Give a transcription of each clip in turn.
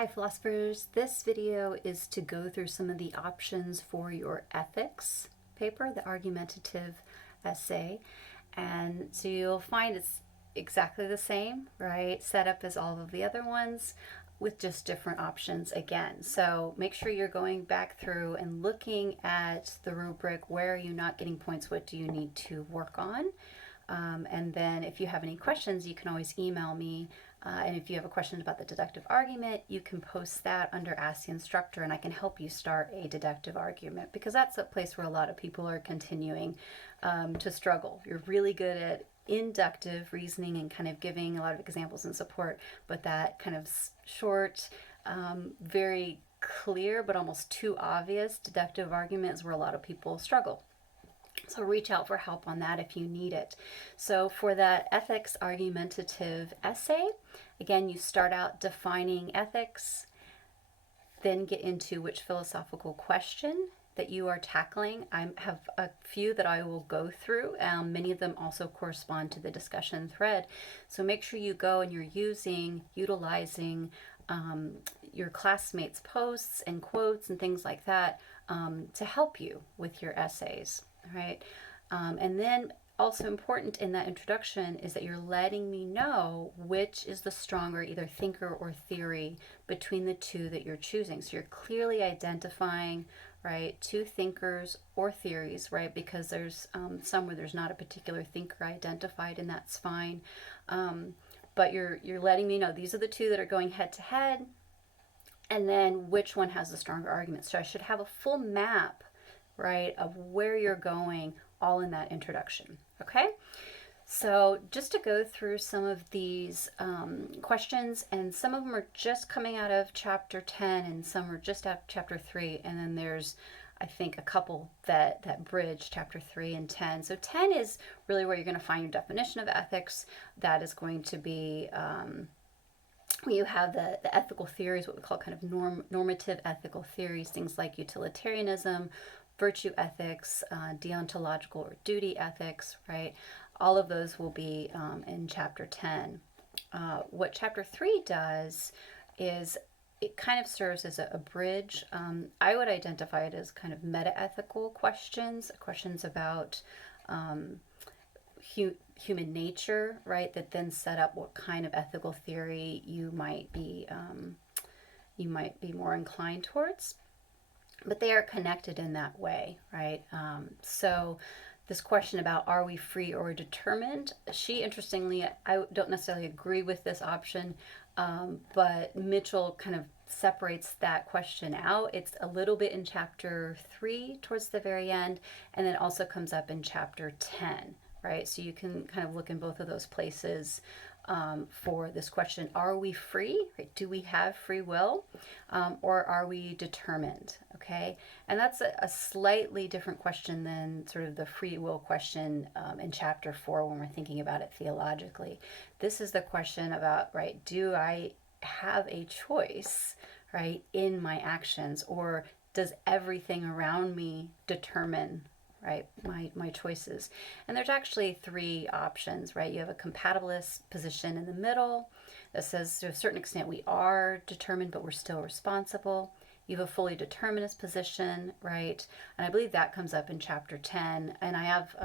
Hi philosophers, this video is to go through some of the options for your ethics paper, the argumentative essay. And so you'll find it's exactly the same, right? Setup as all of the other ones with just different options again. So make sure you're going back through and looking at the rubric. Where are you not getting points? What do you need to work on? And then if you have any questions, you can always email me. And if you have a question about the deductive argument, you can post that under Ask the Instructor, and I can help you start a deductive argument, because that's a place where a lot of people are continuing to struggle. You're really good at inductive reasoning and kind of giving a lot of examples and support, but that kind of short, very clear, but almost too obvious deductive argument is where a lot of people struggle. So reach out for help on that if you need it. So for that ethics argumentative essay, again, you start out defining ethics, then get into which philosophical question that you are tackling. I have a few that I will go through. Many of them also correspond to the discussion thread. So make sure you go and you're utilizing your classmates' posts and quotes and things like that to help you with your essays. Right? And then also important in that introduction is that you're letting me know which is the stronger either thinker or theory between the two that you're choosing. So you're clearly identifying, right, two thinkers or theories, right? Because there's some where there's not a particular thinker identified, and that's fine. But you're letting me know these are the two that are going head to head, and then which one has the stronger argument. So I should have a full map, right, of where you're going, all in that introduction. Okay, so just to go through some of these questions, and some of them are just coming out of chapter 10 and some are just out of chapter 3, and then there's, I think, a couple that bridge chapter 3 and 10. So 10 is really where you're going to find your definition of ethics. That is going to be you have the ethical theories, what we call kind of normative ethical theories, things like utilitarianism, virtue ethics, deontological or duty ethics, right? All of those will be in chapter 10. What chapter 3 does is it kind of serves as a bridge. I would identify it as kind of meta-ethical questions about human nature, right? That then set up what kind of ethical theory you might be more inclined towards. But they are connected in that way, right? So this question about are we free or determined, she, interestingly, I don't necessarily agree with this option, but Mitchell kind of separates that question out. It's a little bit in chapter 3 towards the very end, and then also comes up in chapter 10, right? So you can kind of look in both of those places for this question. Are we free? Right? Do we have free will? Or are we determined? Okay, and that's a slightly different question than sort of the free will question in chapter 4 when we're thinking about it theologically. This is the question about, right, do I have a choice, right, in my actions, or does everything around me determine, right, my choices? And there's actually 3 options, right? You have a compatibilist position in the middle that says to a certain extent we are determined, but we're still responsible. You have a fully determinist position, right? And I believe that comes up in chapter 10. And I have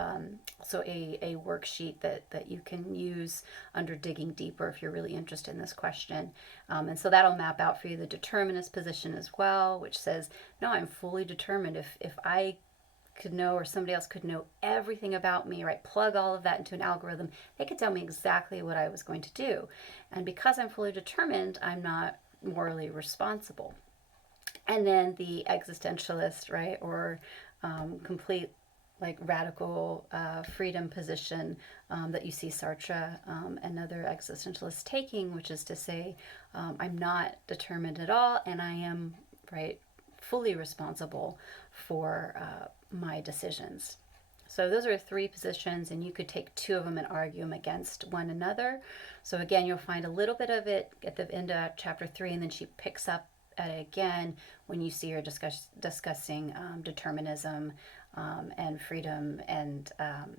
also a worksheet that you can use under digging deeper if you're really interested in this question. And so that'll map out for you the determinist position as well, which says, no, I'm fully determined. If I could know, or somebody else could know everything about me, right? Plug all of that into an algorithm, they could tell me exactly what I was going to do. And because I'm fully determined, I'm not morally responsible. And then the existentialist, right, or complete, like, radical freedom position that you see Sartre and other existentialists taking, which is to say, I'm not determined at all, and I am, right, fully responsible for my decisions. So those are 3 positions, and you could take 2 of them and argue them against one another. So again, you'll find a little bit of it at the end of chapter 3, and then she picks up at it again when you see her discussing determinism and freedom, and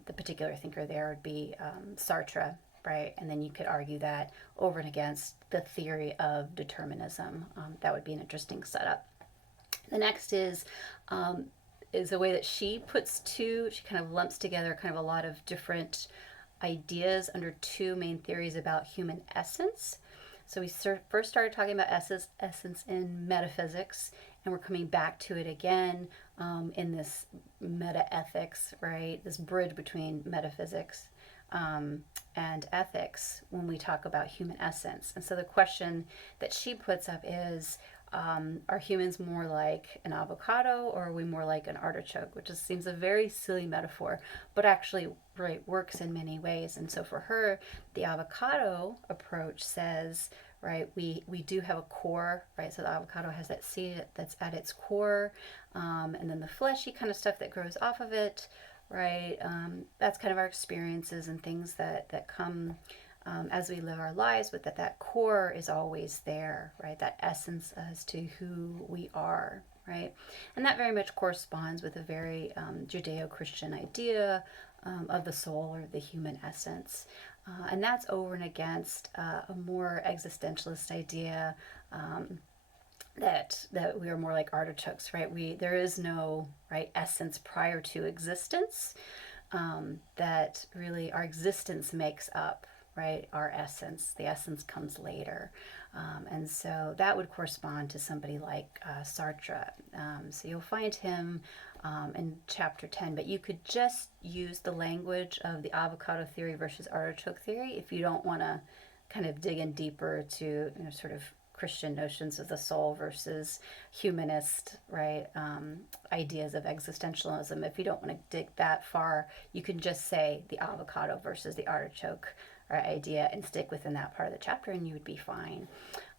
the particular thinker there would be Sartre, right? And then you could argue that over and against the theory of determinism. That would be an interesting setup. The next is a way that she kind of lumps together kind of a lot of different ideas under two main theories about human essence. So we first started talking about essence in metaphysics, and we're coming back to it again in this meta-ethics, right? This bridge between metaphysics and ethics when we talk about human essence. And so the question that she puts up is, are humans more like an avocado, or are we more like an artichoke? Which just seems a very silly metaphor, but actually right, works in many ways. And so for her, the avocado approach says, right, we do have a core, right? So the avocado has that seed that's at its core, and then the fleshy kind of stuff that grows off of it, right? That's kind of our experiences and things that come as we live our lives, but that core is always there, right? That essence as to who we are, right? And that very much corresponds with a very Judeo-Christian idea of the soul or the human essence. And that's over and against a more existentialist idea that we are more like artichokes, right? There is no right essence prior to existence. That really our existence makes up, right, our essence. The essence comes later. And so that would correspond to somebody like Sartre. So you'll find him in chapter 10, but you could just use the language of the avocado theory versus artichoke theory if you don't want to kind of dig in deeper to sort of Christian notions of the soul versus humanist, right, ideas of existentialism. If you don't want to dig that far, you can just say the avocado versus the artichoke idea and stick within that part of the chapter, and you would be fine.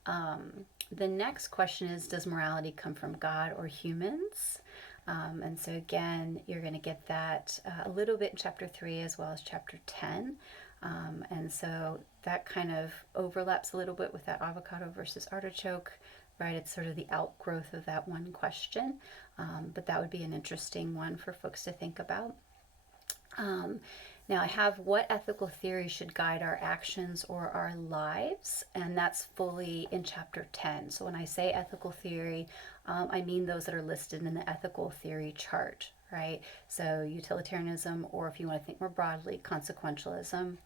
The next question is, does morality come from God or humans? And so again, you're going to get that a little bit in chapter 3 as well as chapter 10. And so that kind of overlaps a little bit with that avocado versus artichoke, right? It's sort of the outgrowth of that one question. But that would be an interesting one for folks to think about. Now I have what ethical theory should guide our actions or our lives, and that's fully in chapter 10. So when I say ethical theory, I mean those that are listed in the ethical theory chart, right? So utilitarianism, or if you want to think more broadly, consequentialism.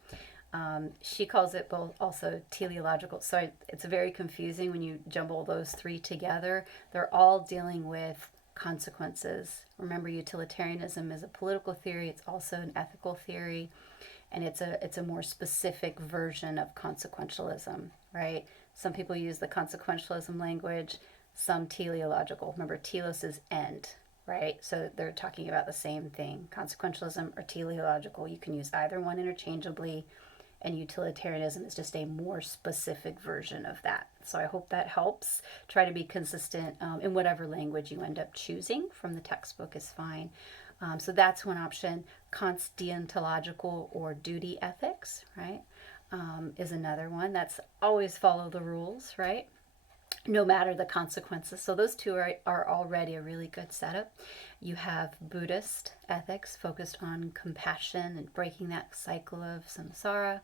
She calls it both also teleological. So it's very confusing when you jumble those three together. They're all dealing with consequences. Remember, utilitarianism is a political theory. It's also an ethical theory, and it's a more specific version of consequentialism, right? Some people use the consequentialism language, some teleological. Remember, telos is end, right? So they're talking about the same thing. Consequentialism or teleological, you can use either one interchangeably, and utilitarianism is just a more specific version of that. So I hope that helps. Try to be consistent in whatever language you end up choosing from the textbook is fine. So that's one option. Deontological or duty ethics, right, is another one. That's always follow the rules, right, no matter the consequences. So those two are already a really good setup. You have Buddhist ethics focused on compassion and breaking that cycle of samsara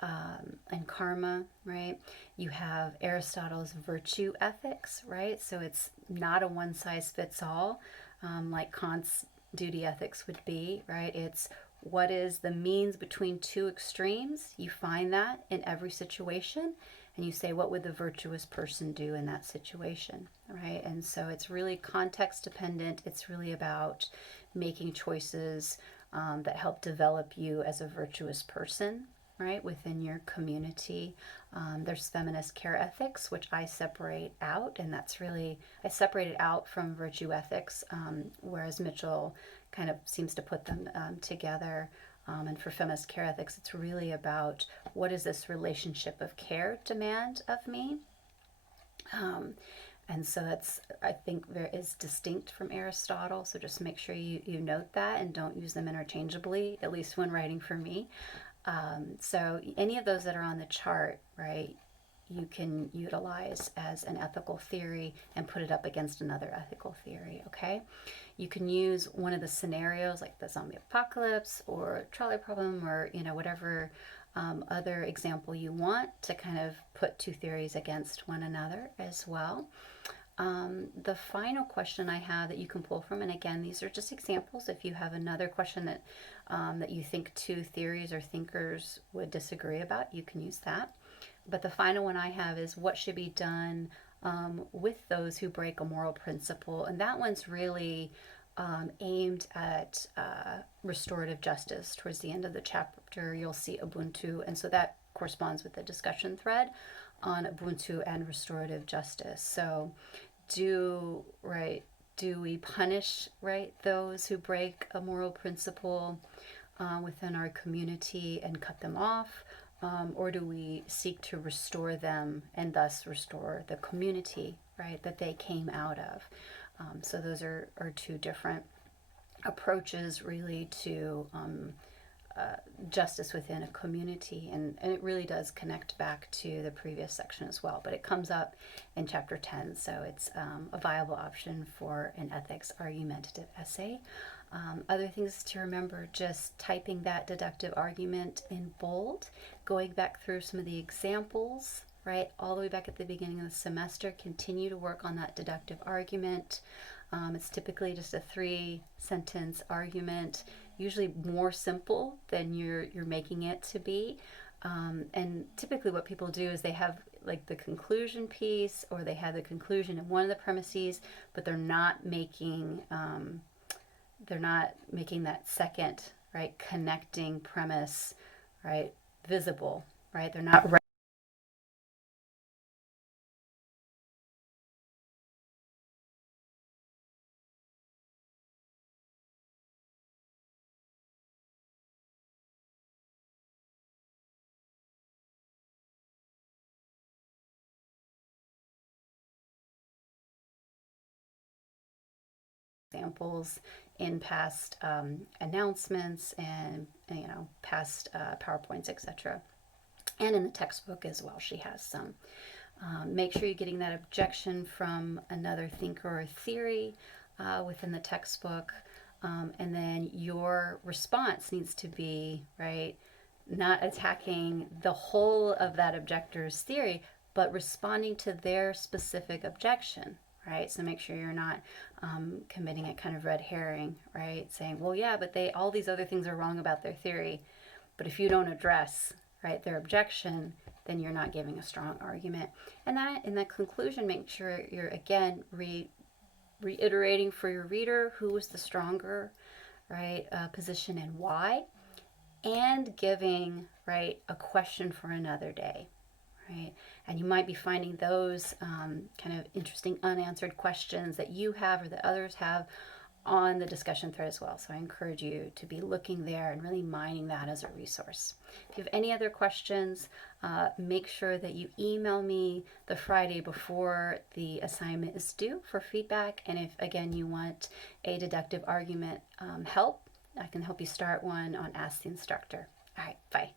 and karma, right? You have Aristotle's virtue ethics, right? So it's not a one size fits all like Kant's duty ethics would be, right? It's what is the means between two extremes. You find that in every situation, and you say, what would the virtuous person do in that situation, right? And so it's really context dependent. It's really about making choices that help develop you as a virtuous person, right, within your community. There's feminist care ethics, which I separate out, and that's really, I separate it out from virtue ethics, whereas Mitchell kind of seems to put them together. And for feminist care ethics, it's really about what is this relationship of care demand of me? And so that's, I think, is distinct from Aristotle. So just make sure you note that and don't use them interchangeably, at least when writing for me. So any of those that are on the chart, right, you can utilize as an ethical theory and put it up against another ethical theory, okay? You can use one of the scenarios like the zombie apocalypse or trolley problem or, whatever other example you want to kind of put two theories against one another as well. The final question I have that you can pull from, and again, these are just examples. If you have another question that that you think two theories or thinkers would disagree about, you can use that. But the final one I have is what should be done with those who break a moral principle, and that one's really aimed at restorative justice. Towards the end of the chapter, you'll see Ubuntu, and so that corresponds with the discussion thread on Ubuntu and restorative justice. So do we punish those who break a moral principle within our community and cut them off, or do we seek to restore them and thus restore the community that they came out of? So those are two different approaches really to justice within a community, and it really does connect back to the previous section as well, but it comes up in chapter 10, so it's a viable option for an ethics argumentative essay. Other things to remember, just typing that deductive argument in bold, going back through some of the examples, all the way back at the beginning of the semester, continue to work on that deductive argument. It's typically just a 3-sentence argument, usually more simple than you're making it to be. And typically what people do is they have like the conclusion piece, or they have the conclusion in one of the premises, but they're not making that second connecting premise visible. They're not examples in past announcements and past PowerPoints, etc. And in the textbook as well, she has some. Make sure you're getting that objection from another thinker or theory within the textbook, and then your response needs to be not attacking the whole of that objector's theory, but responding to their specific objection. So make sure you're not committing a kind of red herring, saying, well, yeah, but all these other things are wrong about their theory. But if you don't address their objection, then you're not giving a strong argument. And that in the conclusion, make sure you're again reiterating for your reader who is the stronger position and why, and giving a question for another day. And you might be finding those kind of interesting unanswered questions that you have or that others have on the discussion thread as well. So I encourage you to be looking there and really mining that as a resource. If you have any other questions, make sure that you email me the Friday before the assignment is due for feedback. And if, again, you want a deductive argument help, I can help you start one on Ask the Instructor. All right, bye.